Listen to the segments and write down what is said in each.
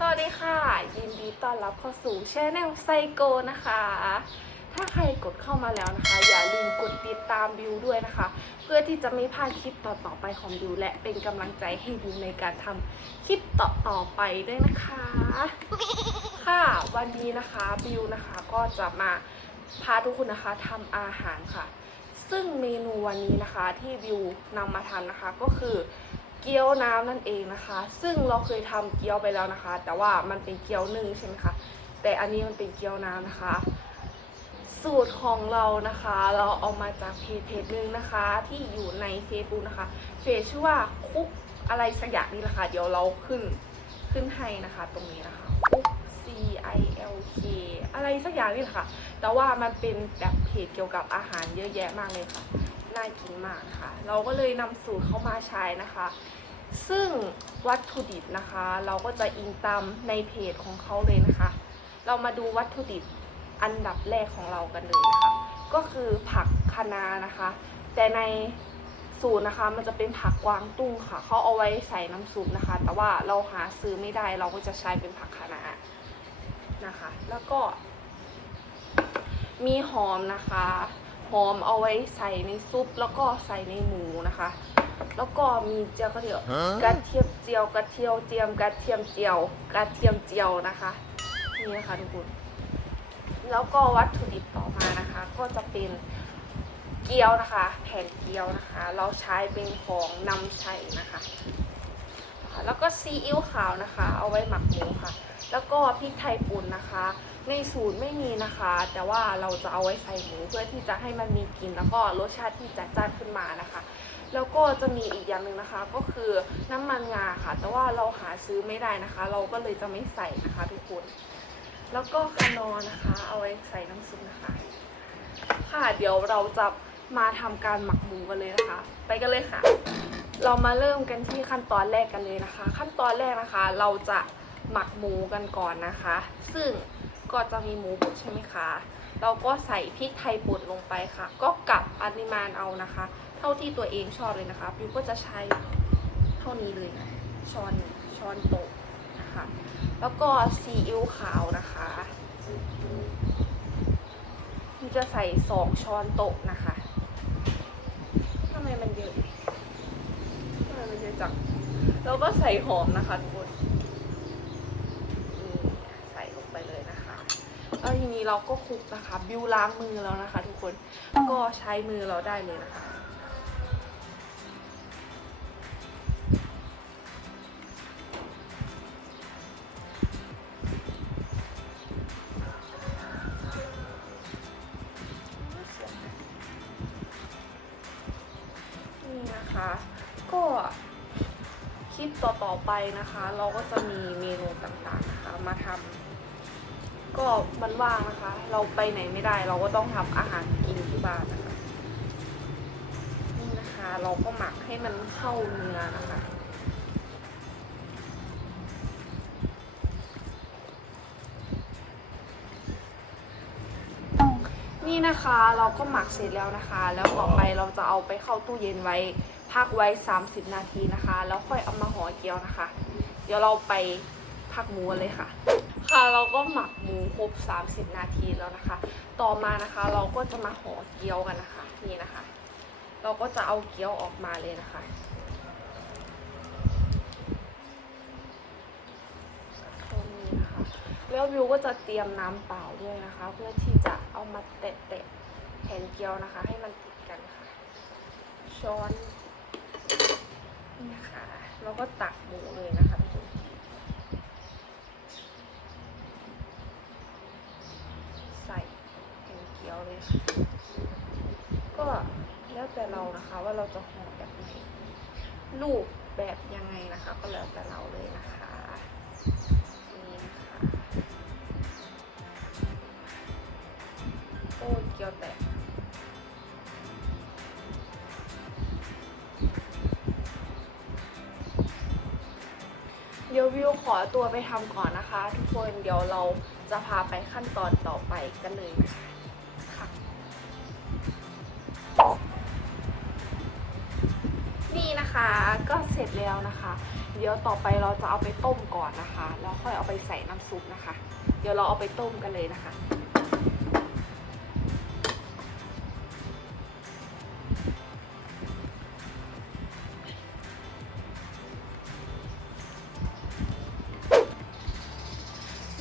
สวัสดีค่ะ ยินดีต้อนรับเข้าสู่ช anel ไซโกนะคะ ถ้าใครกดเข้ามาแล้วนะคะ อย่าลืมกดติดตามบิวด้วยนะคะ เพื่อที่จะไม่พลาดคลิปต่อๆไปของบิวและเป็นกำลังใจให้บิวในการทำคลิปต่อๆไปด้วยนะคะ ค่ะวันนี้นะคะบิวนะคะก็จะมาพาทุกคนนะคะทำอาหารค่ะ ซึ่งเมนูวันนี้นะคะที่บิวนำมาทำนะคะก็คือ กี๊ยวน้ำนั่นเองนะคะ ซึ่งเราเคยทำเกี๊ยวไปแล้วนะคะ แต่ว่ามันเป็นเกี๊ยวนึ่งใช่ไหมคะ แต่อันนี้มันเป็นเกี๊ยวน้ำนะคะ สูตรของเรานะคะ เราเอามาจากเพจเพจหนึ่งนะคะ ที่อยู่ใน Facebook นะคะเพจชื่อว่าคุกอะไรสักอย่างนี่แหละค่ะเดี๋ยวเราขึ้นขึ้นให้นะคะ ตรงนี้นะคะคุก C I L K อะไรสักอย่างนี่แหละค่ะ แต่ว่ามันเป็นแบบเพจเกี่ยวกับอาหารเยอะแยะมากเลยค่ะน่ากินมากค่ะ เราก็เลยนำสูตรเข้ามาใช้นะคะ ซึ่งวัตถุดิบนะคะ เราก็จะอิงตามในเพจของเขาเลยนะคะ เรามาดูวัตถุดิบอันดับแรกของเรากันเลยนะคะ ก็คือผักคะน้านะคะ แต่ในสูตรนะคะ มันจะเป็นผักกวางตุ้งค่ะเขาเอาไว้ใส่น้ำซุปนะคะ แต่ว่าเราหาซื้อไม่ได้เราก็จะใช้เป็นผักคะน้านะคะ แล้วก็ มีหอมนะคะ หอมเอาไว้ใส่ในซุปแล้วก็ใส่ในหมูนะคะ แล้วก็มีเจียวกระเทียมกระเทียมเจียวกระเทียมเจียมกระเทียมเจียวกระเทียมเจียวนะคะนี่นะคะทุกคนแล้วก็วัตถุดิบต่อมานะคะ ก็จะเป็นเกี๊ยวนะคะ แผ่นเกี๊ยวนะคะ เราใช้เป็นของนำชัยนะคะแล้วก็ซีอิ๊วขาวนะคะ เอาไว้หมักหมูค่ะ แล้วก็พริกไทยป่นนะคะ ในสูตรไม่มีนะคะ แต่ว่าเราจะเอาไว้ใส่หมูเพื่อที่จะให้มันมีกลิ่นแล้วก็รสชาติที่จัดจ้านขึ้นมานะคะ แล้วก็จะมีอีกอย่างหนึ่งนะคะ ก็คือน้ำมันงาค่ะ แต่ว่าเราหาซื้อไม่ได้นะคะ เราก็เลยจะไม่ใส่นะคะทุกคน แล้วก็คานอนะคะ เอาไว้ใส่น้ำซุปนะคะ ค่ะเดี๋ยวเราจะมาทำการหมักหมูกันเลยนะคะ ไปกันเลยค่ะ เรามาเริ่มกันที่ขั้นตอนแรกกันเลยนะคะ ขั้นตอนแรกนะคะ เราจะหมักหมูกันก่อนนะคะ ซึ่ง ก็จะมีหมูบดใช่ไหมคะ เราก็ใส่พริกไทยป่นลงไปค่ะ ก็กลับปริมาณเอานะคะ เท่าที่ตัวเองชอบเลยนะคะบิวก็จะใช้เท่านี้เลยนะช้อนช้อนโต๊ะนะคะ แล้วก็ซีอิ๊วขาวนะคะบิวจะใส่สองช้อนโต๊ะนะคะทำไมมันเยอะทำไมมันเยอะจังแล้วก็ใส่หอมนะคะทุกคนใส่ลงไปเลยนะคะ แล้วทีนี้เราก็คลุกนะคะ บิวล้างมือแล้วนะคะ ทุกคนก็ใช้มือเราได้เลยนะคะนี่นะคะก็คลิปต่อๆไปนะคะ เราก็จะมีเมนูต่างๆนะคะมาทำ ก็มันว่างนะคะ เราไปไหนไม่ได้ เราก็ต้องทำอาหารกินที่บ้านนะคะ นี่นะคะ เราก็หมักให้มันเข้าเนื้อนะคะนี่นะคะเราก็หมักเสร็จแล้วนะคะ แล้วต่อไปเราจะเอาไปเข้าตู้เย็นไว้ พักไว้ 30 นาทีนะคะ แล้วค่อยเอามาห่อเกี๊ยวนะคะ เดี๋ยวเราไปพักหมูกันเลยค่ะ ค่ะเราก็หมักหมูครบ 30 นาทีแล้วนะคะ ต่อมานะคะเราก็จะมาห่อเกี๊ยวกันนะคะ นี่นะคะ เราก็จะเอาเกี๊ยวออกมาเลยนะคะตรงนี้นะคะแล้ววิวก็จะเตรียมน้ำเปล่าด้วยนะคะ เพื่อที่จะเอามาแตะๆแผ่นเกี๊ยวนะคะ ให้มันติดกันค่ะ ช้อนนี่นะคะแล้วก็ตักหมูเลยนะคะทุกคนใส่แผ่น เลยค่ะก็แล้วแต่เรานะคะ ว่าเราจะห่อแบบไหนรูปแบบยังไงนะคะ ก็แล้วแต่เราเลยนะคะนี่นะคะโอ้เกียวแตกเดี๋ยววิวขอตัวไปทำก่อนนะคะ ทุกคนเดี๋ยวเราจะพาไปขั้นตอนต่อไปกันเลยนะคะ ก็เสร็จแล้วนะคะ เดี๋ยวต่อไปเราจะเอาไปต้มก่อนนะคะ แล้วค่อยเอาไปใส่น้ำซุปนะคะ เดี๋ยวเราเอาไปต้มกันเลยนะคะ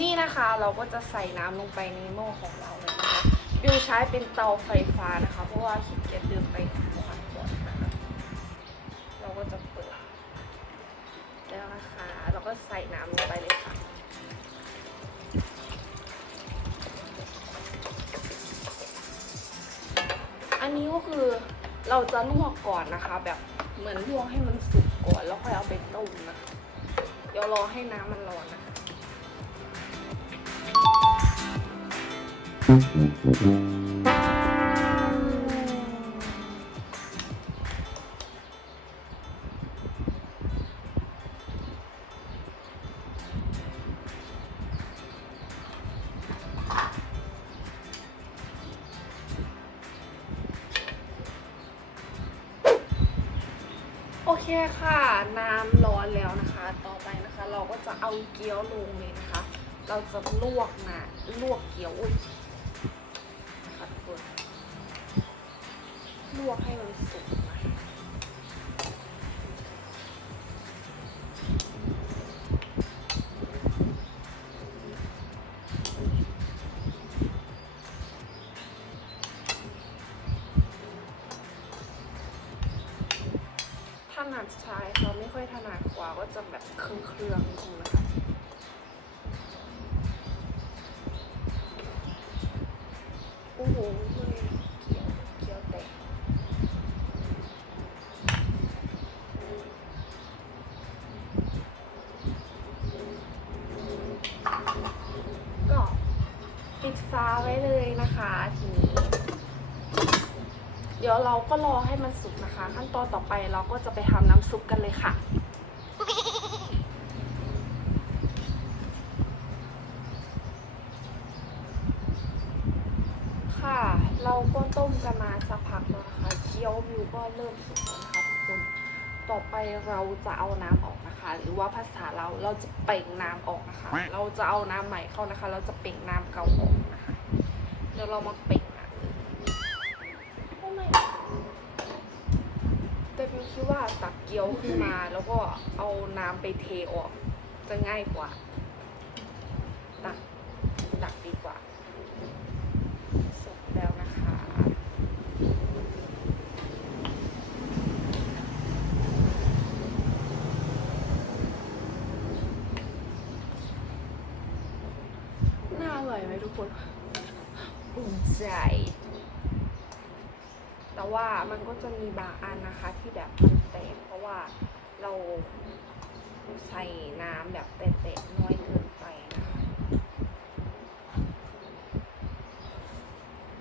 นี่นะคะเราก็จะใส่น้ำลงไปในหม้อของเราเลยนะคะบิวใช้เป็นเตาไฟฟ้านะคะ เพราะว่าขี้เกียจเดิ เราจะลวกก่อนนะคะ แบบเหมือนลวกให้มันสุกก่อน แล้วค่อยเอาไปต้มนะคะเดี๋ยวรอให้น้ำมันร้อนนะคะ เคค่ะน้ำร้อนแล้วนะคะ ต่อไปนะคะ เราก็จะเอาเกี๊ยวลงเลยนะคะ เราจะลวกนะลวกเกี๊ยวอุ้ย ซ้ายเขาไม่ค่อยถนัดขวาก็จะแบบเครื่องเครื่องๆนิดนึงนะคะโอ้โหเฮ้ยเกี๊ยวเกี๊ยวแตกก็ปิดฟ้าไว้เลยนะคะทีนี้ ดี๋ยวเราก็รอให้มันสุกนะคะ ขั้นตอนต่อไปเราก็จะไปทำน้ำซุปกันเลยค่ะค่ะเราก็ต้มกันมาสักพักแล้วนะคะเกี๊ยววิวก็เริ่มสุกแล้วนะคะทุกคนต่อไปเราจะเอาน้ำออกนะคะ หรือว่าภาษาเราเราจะเป่งน้ำออกนะคะ เราจะเอาน้ำใหม่เข้านะคะ เราจะเป่งน้ำเก่าออกนะคะเดี๋ยวเรามาเป่ง แต่วิวคิดว่าตักเกี๊ยวขึ้นมาแล้วก็เอาน้ำไปเทออกจะง่ายกว่า ตักตักดีกว่าสุกแล้วนะคะ น่าอร่อยไหมทุกคนภูมิใจ แต่ว่ามันก็จะมีบางอันนะคะ ใส่น้ำแบบเตะๆน้อยเกินไปนะคะ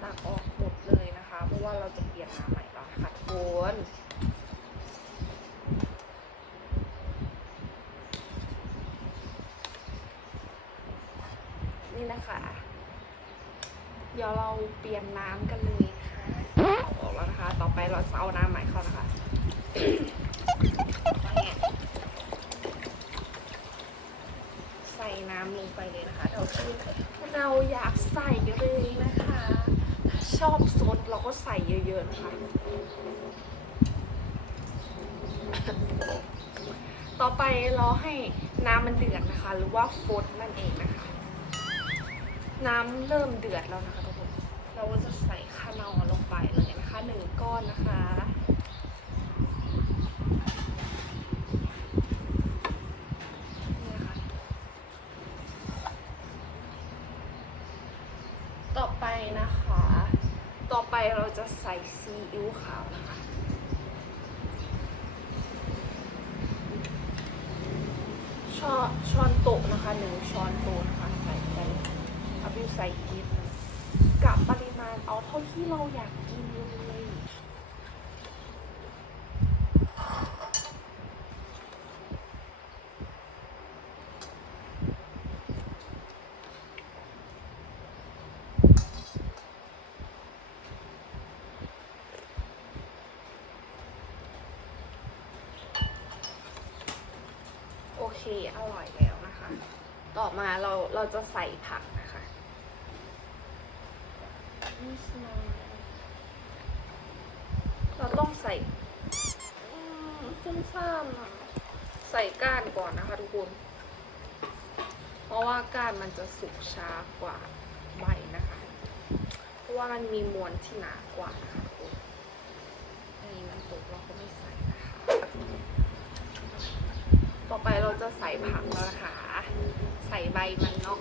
ตักออกหมดเลยนะคะ เพราะว่าเราจะเปลี่ยนน้ำใหม่แล้วนะคะทุกคนนะคะ เดี๋ยวเราเปลี่ยนน้ำกันเลยนะคะเอาออกแล้วนะคะ ต่อไปเราจะเอาน้ำใหม่เข้านะคะ ใส่น้ำล งไปเลยนะคะเราที่เราอยากใส่เลยนะคะ ชอบซดเราก็ใส่เยอะๆนะคะ ต่อไปรอให้น้ำมันเดือดนะคะ หรือว่าฟดนั่นเองนะคะ น้ำเริ่มเดือดแล้วนะคะทุกคน เราก็จะใส่ข้าวนาลงไปเลยนะคะหนึ่งก้อนนะคะ นี่นะคะ ต่อไปนะคะ ต่อ ไปเราจะใส่ซีอิ๊วขาวนะคะช้อนช้อนโต๊ะนะคะหนึ่งช้อนโต๊ะนะคะใส่ไปเอาไปใส่กินกับปริมาณเอาเท่าที่เราอยากกินเลย อมาเราเราจะใส่ผักนะคะเราต้องใส่ซุ่มซ่ามอะใส่ก้านก่อนนะคะทุกคน เพราะว่าก้านมันจะสุกช้ากว่าใบนะคะ เพราะว่ามันมีมวลที่หนากว่านะคะทุกคนอันนี้มันตกเราก็ไม่ใส่นะคะ ต่อไปเราจะใส่ผักแล้วนะคะ ส่ใบมันเนาะ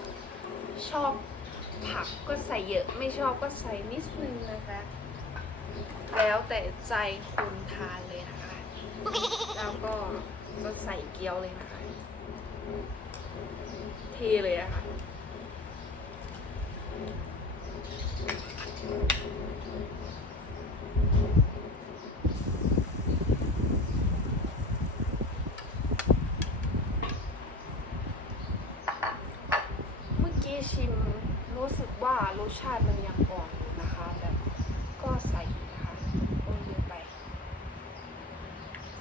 ชอบผักก็ใส่เยอะไม่ชอบก็ใส่นิดนึงนะคะ แล้วแต่ใจคนทานเลยนะคะ แล้วก็จะใส่เกี๊ยวเลยนะคะเทเลยนะค่ะ เมื่อกี้ชิมรู้สึกว่ารสชาติมันยัง อ่อนนะคะแบบก็ใส่นะคะโอเยอะไป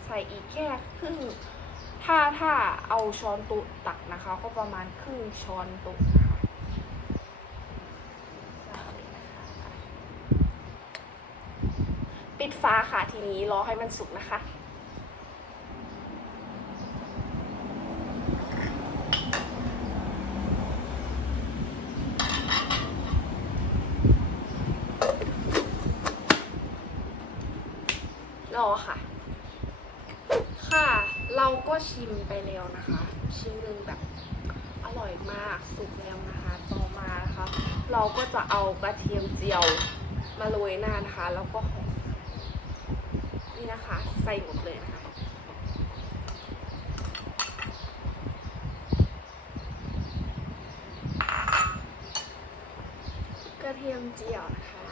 ใส่อีกแค่ครึ่งถ้าถ้าเอาช้อนโต๊ะตักนะคะ ก็ประมาณครึ่งช้อนโต๊ะนะคะใส่เลยนะคะปิดฟ้าค่ะทีนี้รอให้มันสุกนะคะ รอค่ะ ค่ะ เรา ก็ชิมไปแล้วนะคะ ชิมหนึ่งแบบอร่อยมากสุกแล้วนะคะ ต่อมานะคะ เราก็จะเอากระเทียมเจียวมาโรยหน้านะคะ แล้วก็หอมนี่นะคะ ใส่หมดเลยนะคะกระเทียมเจียวนะคะ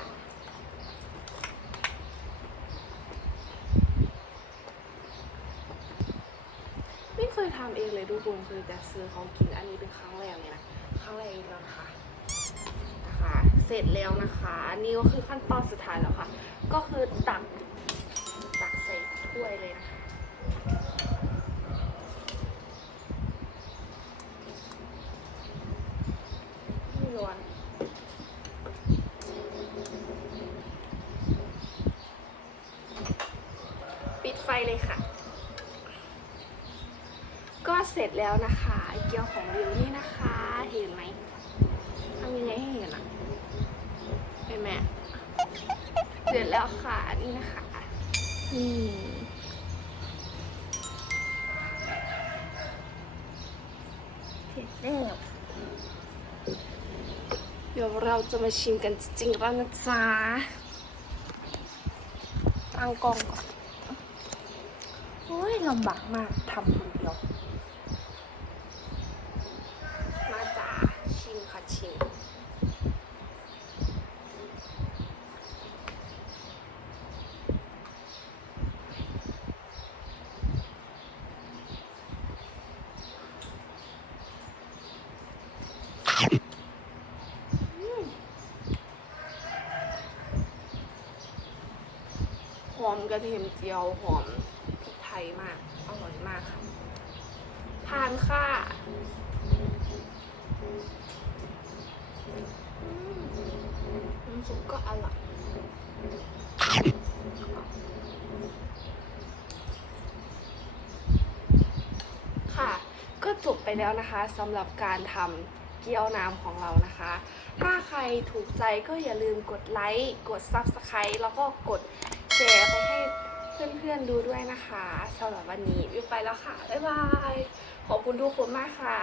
ไม่เคยทำเองเลยทุกคนคยแต่ซื้อเขากินอันนี้เป็นครั้งแรกเลยนะครั้งแรกแล้วนะคะนะคะ เสร็จแล้วนะคะอันนี่ก็คือขั้นตอนสุดท้ายแล้วค่ะ ก็คือตักตักใส่ถ้วยเลยนะคะร้อนปิดไฟเลยค่ะ เสร็จแล้วนะคะเกี๊ยวของริวนี่นะคะ เห็นไหมทำยังไงให้เห็นอะเห็นไหมเสร็จแล้วค่ะนี่นะคะนี่เสร็จแล้วเดี๋ยวเราจะมาชิมกันจริงๆแล้วนะจ๊ะตั้งกล้องก่อนโอ้ยลำบากมากทำคนเดียว มาจ้าชิมค่ะชิม หอม กระเทียมเจียวหอมพริกไทยมาก อร่อยมากค่ะทานค่ะน้ำซุปก็อร่อยค่ะก็จบไปแล้วนะคะสำหรับการทำเกี๊ยวน้ำของเรานะคะ ถ้าใครถูกใจก็อย่าลืมกดไลค์ กด Subscribe แล้วก็กด ชร์ไปให้เพื่อนๆดูด้วยนะคะสำหรับวันนี้วิวไปแล้วค่ะ บ๊ายบาย ขอบคุณทุกคนมากค่ะ